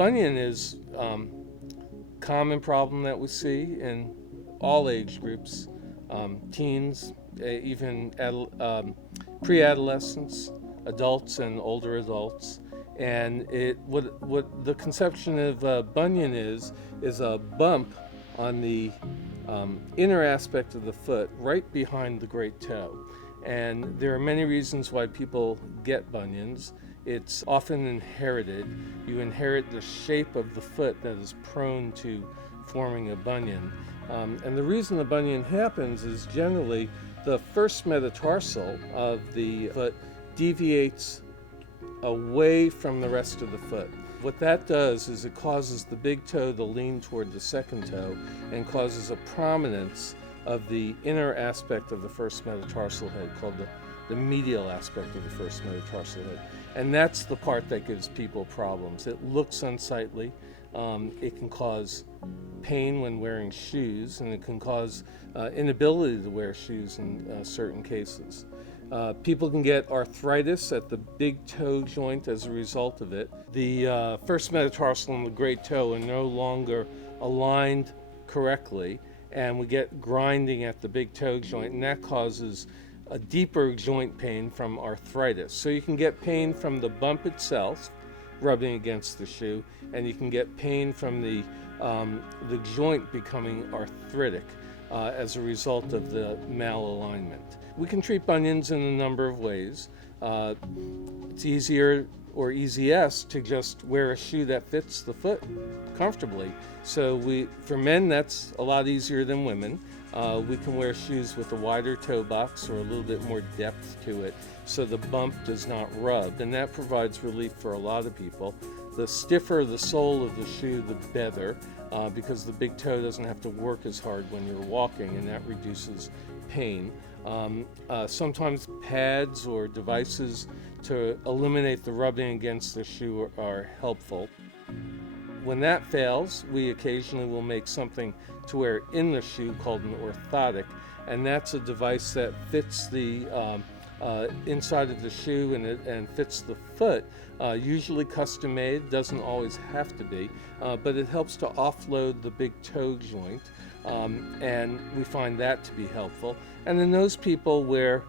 bunion is a common problem that we see in all age groups, teens, even pre-adolescents, adults and older adults. And what the conception of bunion is a bump on the inner aspect of the foot right behind the great toe. And there are many reasons why people get bunions. It's often inherited. You inherit the shape of the foot that is prone to forming a bunion. And the reason the bunion happens is generally the first metatarsal of the foot deviates away from the rest of the foot. What that does is it causes the big toe to lean toward the second toe and causes a prominence of the inner aspect of the first metatarsal head called the medial aspect of the first metatarsal head. And that's the part that gives people problems. It looks unsightly. It can cause pain when wearing shoes, and it can cause inability to wear shoes in certain cases. People can get arthritis at the big toe joint as a result of it. The first metatarsal and the great toe are no longer aligned correctly, and we get grinding at the big toe joint, and that causes a deeper joint pain from arthritis. So you can get pain from the bump itself, rubbing against the shoe, and you can get pain from the joint becoming arthritic as a result of the malalignment. We can treat bunions in a number of ways. It's easier or easiest to just wear a shoe that fits the foot comfortably. So for men, that's a lot easier than women. We can wear shoes with a wider toe box or a little bit more depth to it so the bump does not rub, and that provides relief for a lot of people. The stiffer the sole of the shoe, the better, because the big toe doesn't have to work as hard when you're walking, and that reduces pain. Sometimes pads or devices to eliminate the rubbing against the shoe are helpful. When that fails, we occasionally will make something to wear in the shoe called an orthotic, and that's a device that fits the inside of the shoe and fits the foot, usually custom made, doesn't always have to be, but it helps to offload the big toe joint, and we find that to be helpful. And then those people where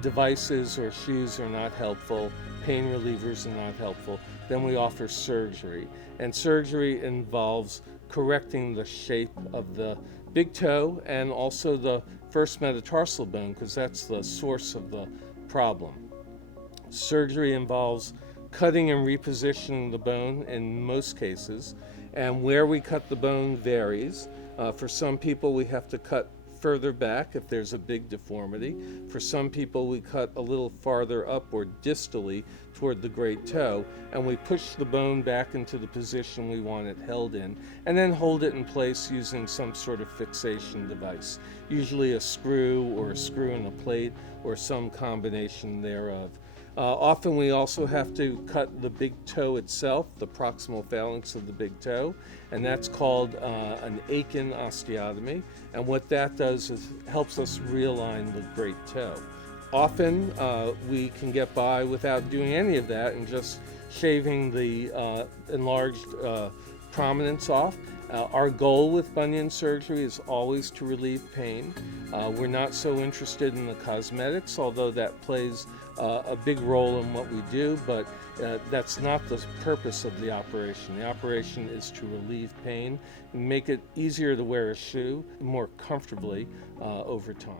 devices or shoes are not helpful, pain relievers are not helpful, then we offer surgery. And surgery involves correcting the shape of the big toe and also the first metatarsal bone, because that's the source of the problem. Surgery involves cutting and repositioning the bone in most cases, and where we cut the bone varies. For some people, we have to cut further back if there's a big deformity. For some people, we cut a little farther up or distally toward the great toe, and we push the bone back into the position we want it held in, and then hold it in place using some sort of fixation device, usually a screw or a screw and a plate or some combination thereof. Often we also have to cut the big toe itself, the proximal phalanx of the big toe, and that's called an Aiken osteotomy. And what that does is helps us realign the great toe. Often we can get by without doing any of that and just shaving the enlarged prominence off. Our goal with bunion surgery is always to relieve pain. We're not so interested in the cosmetics, although that plays a big role in what we do, but that's not the purpose of the operation. The operation is to relieve pain and make it easier to wear a shoe more comfortably over time.